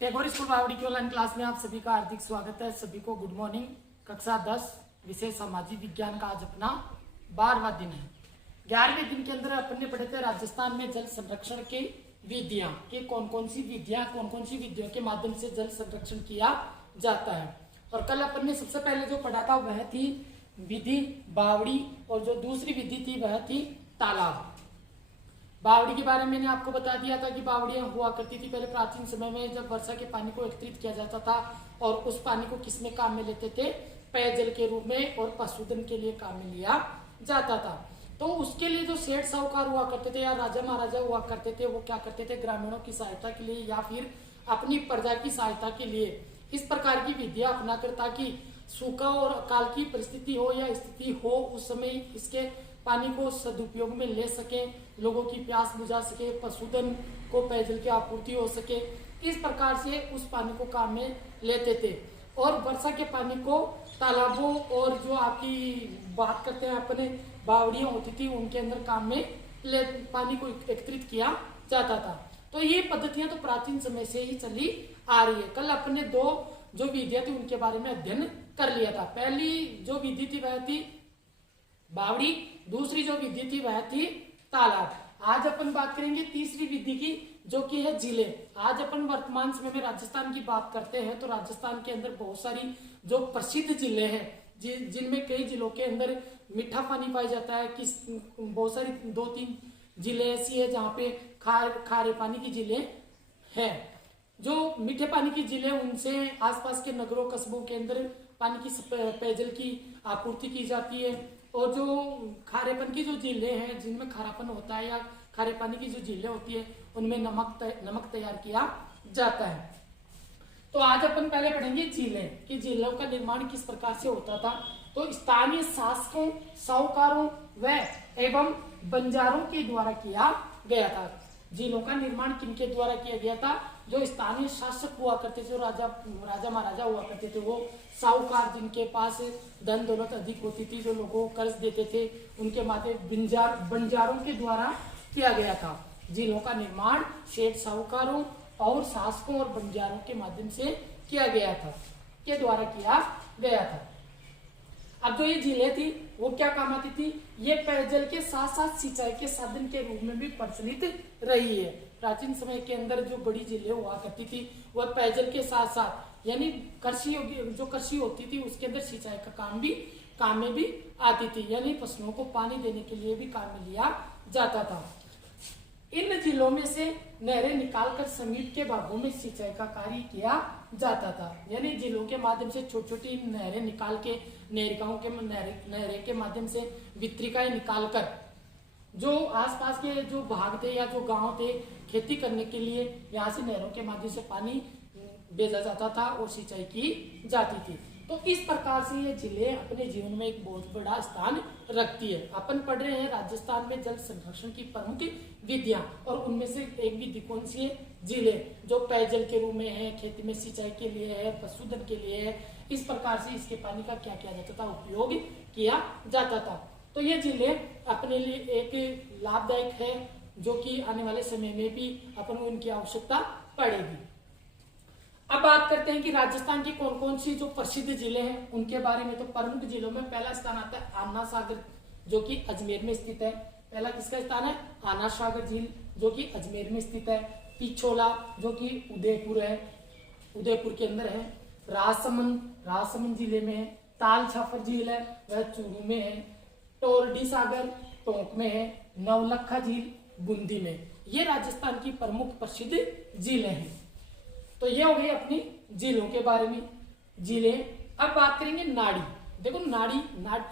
Tagore school बावड़ी की online class में आप सभी का हार्दिक स्वागत है। सभी को गुड मॉर्निंग। कक्षा 10 विषय सामाजिक विज्ञान का आज अपना 12वां दिन है। 11वें दिन के अंदर अपन ने पढ़े थे राजस्थान में जल संरक्षण की विधियां कि कौन कौन सी विधियों के माध्यम से जल संरक्षण किया जाता है। और कल अपन ने सबसे पहले जो पढ़ा था वह थी विधि बावड़ी, और जो दूसरी विधि थी वह थी तालाब। बावड़ी के बारे में मैंने आपको बता दिया था कि बावड़ियां हुआ करती थी पहले प्राचीन समय में, जब वर्षा के पानी को एकत्रित किया जाता था और उस पानी को किस में काम में लेते थे, पेयजल के रूप में और पशुधन के लिए काम में लिया जाता था। तो उसके लिए जो सेठ साहूकार हुआ करते थे या राजा महाराजा हुआ करते थे, वो क्या करते थे, ग्रामीणों की सहायता के लिए या फिर अपनी प्रजा की सहायता के लिए इस प्रकार की विधियां अपना कर, ताकि सूखा और अकाल की परिस्थिति हो या स्थिति हो उस समय इसके पानी को सदुपयोग में ले सके, लोगों की प्यास बुझा सके, पशुधन को पेयजल की आपूर्ति हो सके। इस प्रकार से उस पानी को काम में लेते थे। और वर्षा के पानी को तालाबों और जो आपकी बात करते हैं अपने बावड़ियां होती थी उनके अंदर काम में पानी को एकत्रित किया जाता था। तो ये पद्धतियां तो प्राचीन समय से ही चली आ रही है। कल अपने दो जो विधियां थी उनके बारे में अध्ययन कर लिया था। पहली जो विधि थी वह थी बावड़ी, दूसरी जो विधि थी वह थी तालाब। आज अपन बात करेंगे तीसरी विधि की, जो कि है जिले। आज अपन वर्तमान समय में राजस्थान की बात करते हैं तो राजस्थान के अंदर बहुत सारी जो प्रसिद्ध जिले हैं जिनमें कई जिलों के अंदर मीठा पानी पाया जाता है। बहुत सारी 2-3 जिले ऐसी है जहाँ पे खारे पानी की जिले हैं। जो मीठे पानी की जिले उनसे आसपास के नगरों कस्बों के अंदर पानी की पेयजल की आपूर्ति की जाती है। और जो खारेपन की जो झीलें हैं जिनमें खारापन होता है या खारे पानी की जो झीलें होती है उनमें नमक तैयार किया जाता है। तो आज अपन पहले पढ़ेंगे झीलें कि झीलों का निर्माण किस प्रकार से होता था। तो स्थानीय शासकों, साहूकारों व एवं बंजारों के द्वारा किया गया था। झीलों का निर्माण किनके द्वारा किया गया था? जो स्थानीय शासक हुआ करते थे, जो राजा महाराजा हुआ करते थे, वो साहूकार जिनके पास धन दौलत अधिक होती थी, जो लोगों को कर्ज देते थे, उनके माध्यम बंजारों के द्वारा किया गया था। झीलों का निर्माण सेठ साहूकारों और शासकों और बंजारों के माध्यम से किया गया था, के द्वारा किया गया था। अब जो ये झीलें थी वो क्या काम आती थी? ये पेयजल के साथ साथ सिंचाई के साधन के रूप में भी प्रचलित रही है। प्राचीन समय के अंदर जो बड़ी झीलें हुआ करती थी वह पेयजल के साथ साथ यानी कृषि होती थी उसके अंदर सिंचाई का काम में भी आती थी, यानी फसलों को पानी देने के लिए भी काम में लिया जाता था। इन झीलों में से नहरें निकालकर समीप के भागों में सिंचाई का कार्य किया जाता था। यानी झीलों के माध्यम से छोटी छोटी नहरें निकाल के नहरें के माध्यम से वितरिकाएं निकालकर जो आसपास के जो भाग थे या जो गांव थे खेती करने के लिए यहाँ से नहरों के माध्यम से पानी भेजा जाता था और सिंचाई की जाती थी। तो इस प्रकार से ये झीलें अपने जीवन में एक बहुत बड़ा स्थान रखती है। अपन पढ़ रहे हैं राजस्थान में जल संरक्षण की प्रमुख विधियां, और उनमें से एक विधि कौन सी है? झीलें, जो पेयजल के रूप में है, खेती में सिंचाई के लिए है, पशुधन के लिए है। इस प्रकार से इसके पानी का क्या किया जाता था? उपयोग किया जाता था। तो ये झीलें अपने लिए एक लाभदायक है, जो कि आने वाले समय में भी अपन को इनकी आवश्यकता पड़ेगी। अब बात करते हैं कि राजस्थान की कौन कौन सी जो प्रसिद्ध जिले हैं उनके बारे में। तो प्रमुख जिलों में पहला स्थान आता है आना सागर, जो कि अजमेर में स्थित है। पहला किसका स्थान है? आना सागर झील, जो कि अजमेर में स्थित है। पिछोला, जो कि उदयपुर के अंदर है। राजसमंद जिले में है। ताल छापर झील है, वह चूरू में है। टोरडी सागर टोंक में है। नवलखा झील बूंदी में। ये राजस्थान की प्रमुख प्रसिद्ध झीलें हैं। तो ये हो गई अपनी झीलों के बारे में झीलें। अब बात करेंगे नाड़ी। देखो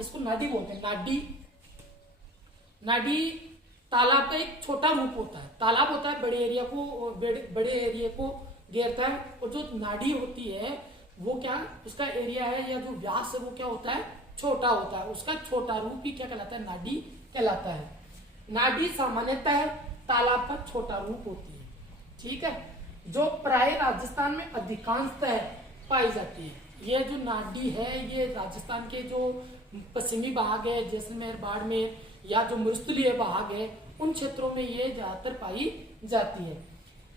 इसको नाडी बोलते हैं। नाडी तालाब का एक छोटा रूप होता है। तालाब होता है बड़े एरिया को घेरता है, और जो नाडी होती है वो क्या, उसका एरिया है या जो व्यास है वो क्या होता है? छोटा होता है। उसका छोटा रूप ही क्या कहलाता है? नाडी कहलाता है। नाडी सामान्यतः तालाब का छोटा रूप होती है, ठीक है, जो प्राय राजस्थान में अधिकांशतः पाई जाती है। ये जो नाडी है ये राजस्थान के जो पश्चिमी भाग है, जैसलमेर, बाड़मेर या जो मरुस्थलीय भाग है, उन क्षेत्रों में ये ज्यादातर पाई जाती है।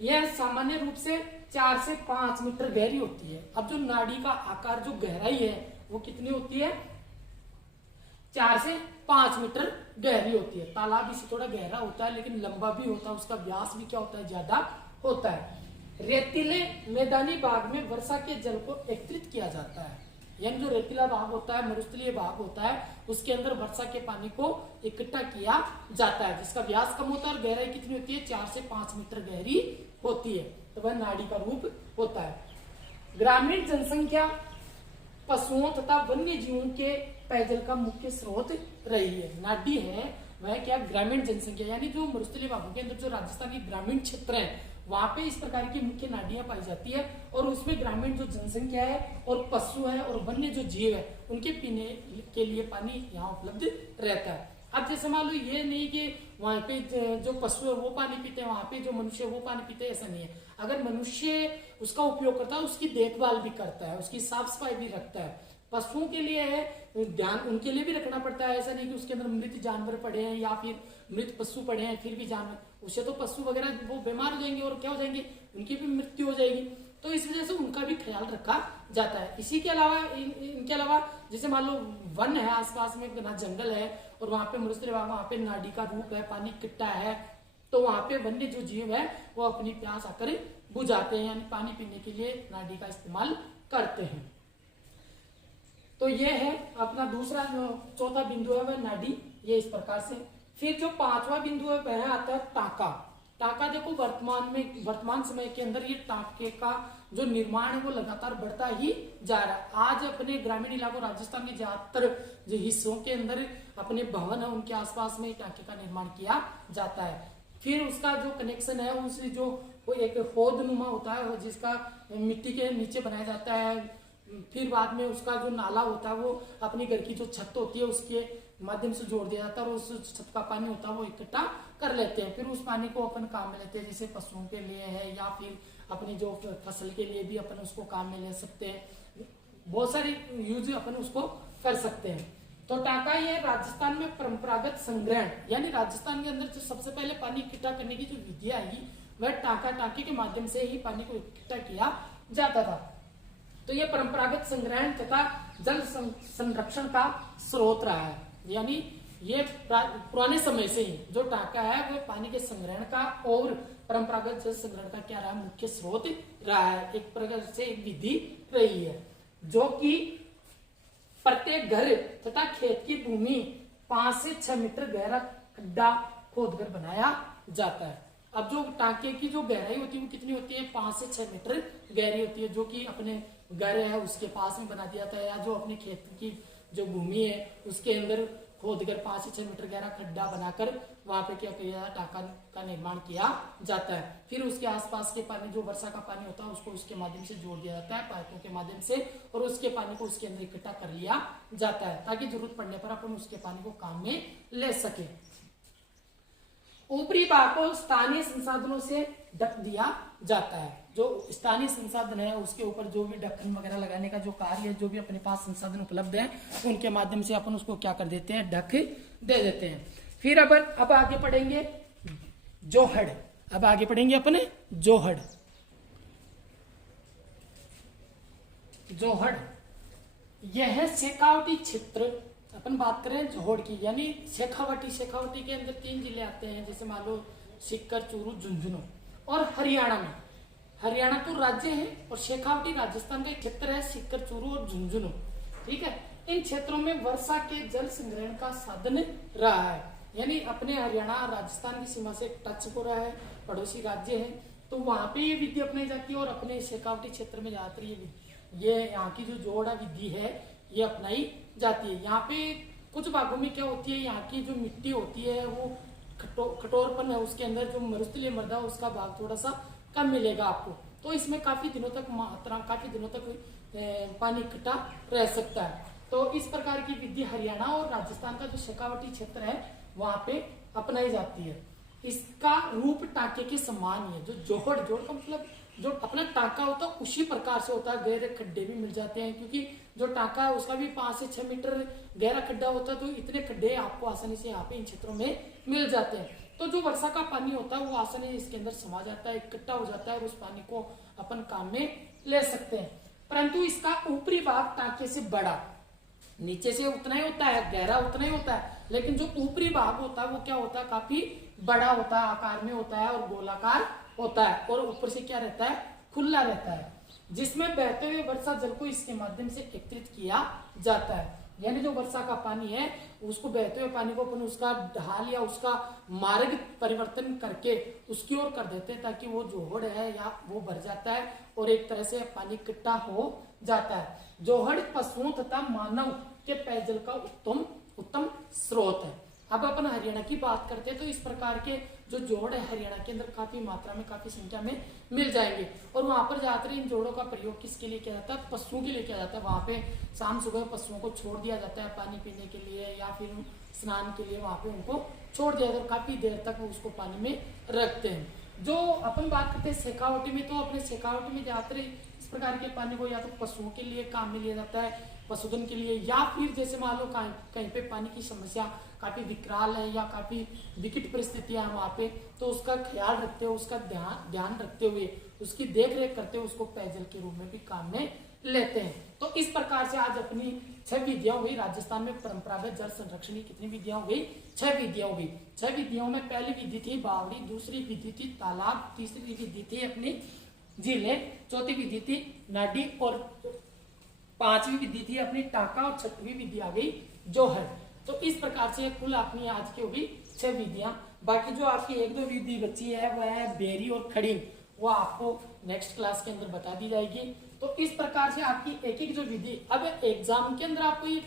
यह सामान्य रूप से 4 से 5 मीटर गहरी होती है। अब जो नाड़ी का आकार, जो गहराई है वो कितनी होती है? 4 से 5 मीटर गहरी होती है। तालाब इसे थोड़ा गहरा होता है लेकिन लंबा भी होता है, उसका व्यास भी क्या होता है? ज्यादा होता है। रेतीले मैदानी भाग में वर्षा के जल को एकत्रित किया जाता है, यानी जो रेतीला भाग होता है, मरुस्थलीय भाग होता है, उसके अंदर वर्षा के पानी को इकट्ठा किया जाता है, जिसका व्यास कम होता है और गहराई कितनी होती है? 4 से 5 मीटर गहरी होती है। तो वह नाड़ी का रूप होता है। ग्रामीण जनसंख्या पशुओं तथा वन्य जीवों के पेयजल का मुख्य स्रोत रही है। नाड़ी है वह क्या? ग्रामीण जनसंख्या, यानी जो मरुस्थलीय भागों के अंदर जो राजस्थान के ग्रामीण क्षेत्र है वहां पे इस प्रकार की मुख्य नाडियां पाई जाती है और उसमें ग्रामीण जो जनसंख्या है और पशु है और वन्य जो जीव है उनके पीने के लिए पानी यहाँ उपलब्ध रहता है। अब जैसे मान लो ये नहीं कि वहां पे जो पशु है वो पानी पीते हैं, वहां पे जो मनुष्य है वो पानी पीते हैं, ऐसा नहीं है। अगर मनुष्य उसका उपयोग करता है, उसकी देखभाल भी करता है, उसकी साफ सफाई भी रखता है। पशुओं के लिए है ध्यान उनके लिए भी रखना पड़ता है, ऐसा नहीं कि उसके अंदर मृत जानवर पड़े हैं या फिर मृत पशु पड़े हैं फिर भी जानवर, उससे तो पशु वगैरह वो बीमार हो जाएंगे और क्या हो जाएंगे? उनकी भी मृत्यु हो जाएगी। तो इस वजह से उनका भी ख्याल रखा जाता है। इसी के अलावा इनके अलावा जैसे मान लो वन है, आसपास में घना जंगल है और वहां पे मरुस्थलीय भाग, वहां पे नाड़ी का रूप है, पानी इकट्ठा है, तो वहां पे वन्य जो जीव है वो अपनी प्यास आकर बुझाते हैं, यानी पानी पीने के लिए नाड़ी का इस्तेमाल करते हैं। तो ये है अपना दूसरा जो चौथा बिंदु है वह नाड़ी, ये इस प्रकार से। फिर जो पांचवा बिंदु है वह आता है टाका। टाका देखो वर्तमान समय के अंदर ये टाके का जो निर्माण है वो लगातार बढ़ता ही जा रहा है। आज अपने ग्रामीण इलाकों राजस्थान के ज्यादातर जो हिस्सों के अंदर अपने भवन है उनके आसपास में टाके का निर्माण किया जाता है। फिर उसका जो कनेक्शन है उससे जो वो एक पौधनुमा होता है जिसका मिट्टी के नीचे बनाया जाता है, फिर बाद में उसका जो नाला होता है वो अपनी घर की जो छत होती है उसके माध्यम से जोड़ दिया जाता है और उस छत का पानी होता है वो इकट्ठा कर लेते हैं। फिर उस पानी को अपन काम में लेते हैं, जैसे पशुओं के लिए है या फिर अपनी जो फसल के लिए भी अपन उसको काम में ले सकते हैं। बहुत सारी यूज अपन उसको कर सकते हैं। तो टाका ये राजस्थान में परंपरागत संग्रहण, यानी राजस्थान के अंदर जो सबसे पहले पानी इकट्ठा करने की जो विधि आई वह टाकी के माध्यम से ही पानी को इकट्ठा किया जाता था। तो ये परंपरागत संग्रहण तथा जल संरक्षण का स्रोत रहा है, यानी ये पुराने समय से ही जो टाका है वो पानी के संग्रहण का और परंपरागत जल संग्रहण का क्या रहा है? मुख्य स्रोत रहा है। एक प्रकार से एक विधि रही है जो कि प्रत्येक घर तथा खेत की भूमि 5 से 6 मीटर गहरा खड्डा खोदकर बनाया जाता है। अब जो टाके की जो गहराई होती है वो कितनी होती है? 5 से 6 मीटर गहरी होती है, जो कि अपने घर है उसके पास में बना दिया जाता है या जो अपने खेत की जो भूमि है उसके अंदर खोदकर 5 से 6 मीटर गहरा खड्डा बनाकर वहां पे क्या किया जाता है? टाका का निर्माण किया जाता है। फिर उसके आसपास के पानी, जो वर्षा का पानी होता है उसको उसके माध्यम से जोड़ दिया जाता है पाइपों के माध्यम से और उसके पानी को उसके अंदर इकट्ठा कर लिया जाता है ताकि जरूरत पड़ने पर अपन उसके पानी को काम में ले सके। ऊपरी भाग को स्थानीय संसाधनों से ढक दिया जाता है। जो स्थानीय संसाधन है उसके ऊपर जो भी ढक्कन वगैरह लगाने का जो कार्य है, जो भी अपने पास संसाधन उपलब्ध है उनके माध्यम से अपन उसको क्या कर देते हैं? ढक दे देते हैं। फिर अब आगे पढ़ेंगे जोहड़। अब आगे पढ़ेंगे अपने जोहड़। जोहड़ यह है शेखावटी क्षेत्र, अपन बात करें जोहड़ की, यानी शेखावटी के अंदर 3 जिले आते हैं, जैसे मान लो सीकर, चूरू, झुंझुनू। और हरियाणा तो राज्य है और शेखावटी राजस्थान का एक क्षेत्र है, सीकर, चूरू और झुंझुनू। ठीक है, इन क्षेत्रों में वर्षा के जल संग्रहण का साधन रहा है, यानी अपने हरियाणा राजस्थान की सीमा से टच हो रहा है, पड़ोसी राज्य है, तो वहां पे ये विधि अपनाई जाती है और अपने शेखावटी क्षेत्र में ज्यादातर ये यहाँ की जो जोड़ा विधि है ये अपनाई जाती है। यहाँ पे कुछ भागों में क्या होती है, यहाँ की जो मिट्टी होती है वो कठोरपन है, उसके अंदर जो मरुस्थलीय मृदा उसका भाग थोड़ा सा कम मिलेगा आपको, तो इसमें काफी दिनों तक पानी इकट्ठा रह सकता है। तो इस प्रकार की विधि हरियाणा और राजस्थान का जो शेखावटी क्षेत्र है वहां पे अपनाई जाती है। इसका रूप टाके के समान ही है। जो जोड़ का मतलब जो अपना टाका होता है उसी प्रकार से होता है, गहरे खड्डे भी मिल जाते हैं, क्योंकि जो टांका है उसका भी 5 से 6 मीटर गहरा खड्डा होता है, तो इतने खड्डे आपको आसानी से यहाँ पे इन क्षेत्रों में मिल जाते हैं। तो जो वर्षा का पानी होता है वो आसानी से इसके अंदर समा जाता है, इकट्ठा हो जाता है और उस पानी को अपन काम में ले सकते हैं। परंतु इसका ऊपरी भाग टांके से बड़ा, नीचे से उतना ही होता है, गहरा उतना ही होता है, लेकिन जो ऊपरी भाग होता है वो क्या होता है, काफी बड़ा होता है, आकार में होता है और गोलाकार होता है, और ऊपर से क्या रहता है, खुला रहता है, जिसमें बहते हुए वर्षा जल को इसके माध्यम से एकत्रित किया जाता है। यानी जो वर्षा का पानी है उसको, बहते हुए पानी को अपन उसका ढाल या उसका मार्ग परिवर्तन करके उसकी ओर कर देते हैं, ताकि वो जोहड़ है या वो भर जाता है और एक तरह से पानी इकट्ठा हो जाता है। जोहड़ पशुओं तथा मानव के पेयजल का उत्तम स्रोत है। अब अपन हरियाणा की बात करते हैं तो इस प्रकार के जो जोड़ है हरियाणा के अंदर काफी मात्रा में, काफी संख्या में मिल जाएंगे, और वहां पर ज्यादातर इन जोड़ों का प्रयोग किसके लिए किया जाता है, पशुओं के लिए किया जाता है। वहां पे शाम सुबह पशुओं को छोड़ दिया जाता है पानी पीने के लिए या फिर स्नान के लिए, वहां पे उनको छोड़ दिया जाता है, काफी देर तक वो उसको पानी में रखते हैं। जो अपन बात करते हैं शेखावटी में, तो अपने शेखावटी में ज्यादातर इस प्रकार के पानी को या तो पशुओं के लिए काम में लिया जाता है, पशुधन के लिए, या फिर जैसे मान लो कहीं पे पानी की समस्या काफी विकराल है या काफी विकट परिस्थितियां है वहां पे, तो उसका ख्याल रखते हुए, उसका ध्यान रखते हुए, उसकी देख रेख करते हुए उसको पेयजल के रूप में भी काम में लेते हैं। तो इस प्रकार से आज अपनी 6 विधियां हुई राजस्थान में परंपरागत जल संरक्षण की। कितनी विधियां हो गई, 6 विधियां हो गई। 6 विधियों में पहली विधि थी बावड़ी, दूसरी विधि थी तालाब, तीसरी विधि थी अपनी झीलें, चौथी विधि थी नाडी, और 5वीं विधि थी अपनी टाका, और 6वीं विधि आ गई जोहड़। तो इस प्रकार से कुल अपनी आज की होगी 6 विधियां। बाकी जो आपकी 1-2 विधि बची है वह है बेरी और खड़ी, वो आपको नेक्स्ट क्लास के अंदर बता दी जाएगी। तो इस प्रकार से आपकी एक एक जो विधि, अब एग्जाम के अंदर आपको ये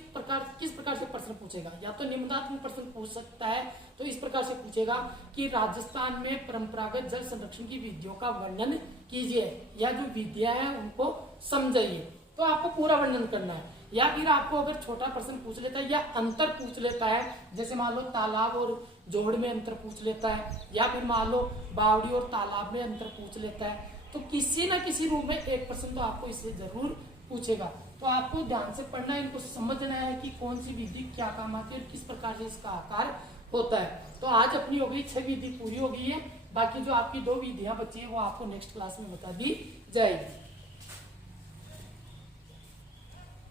किस प्रकार से प्रश्न पूछेगा, या तो निम्नात्मक प्रश्न पूछ सकता है, तो इस प्रकार से पूछेगा कि राजस्थान में परंपरागत जल संरक्षण की विधियों का वर्णन कीजिए, या जो विधियां हैं उनको समझाइए। तो आपको पूरा वर्णन करना है, या फिर आपको अगर छोटा प्रश्न पूछ लेता है या अंतर पूछ लेता है, जैसे मान लो तालाब और जोहड़ में अंतर पूछ लेता है, या फिर मान लो बावड़ी और तालाब में अंतर पूछ लेता है, तो किसी ना किसी रूप में एक प्रश्न तो आपको इससे जरूर पूछेगा। तो आपको ध्यान से पढ़ना है, इनको समझना है कि कौन सी विधि क्या काम आती है और किस प्रकार से इसका आकार होता है। तो आज अपनी हो गई 6 विधि पूरी हो गई है। बाकी जो आपकी 2 विधियां बची है वो आपको नेक्स्ट क्लास में बता दी जाएगी।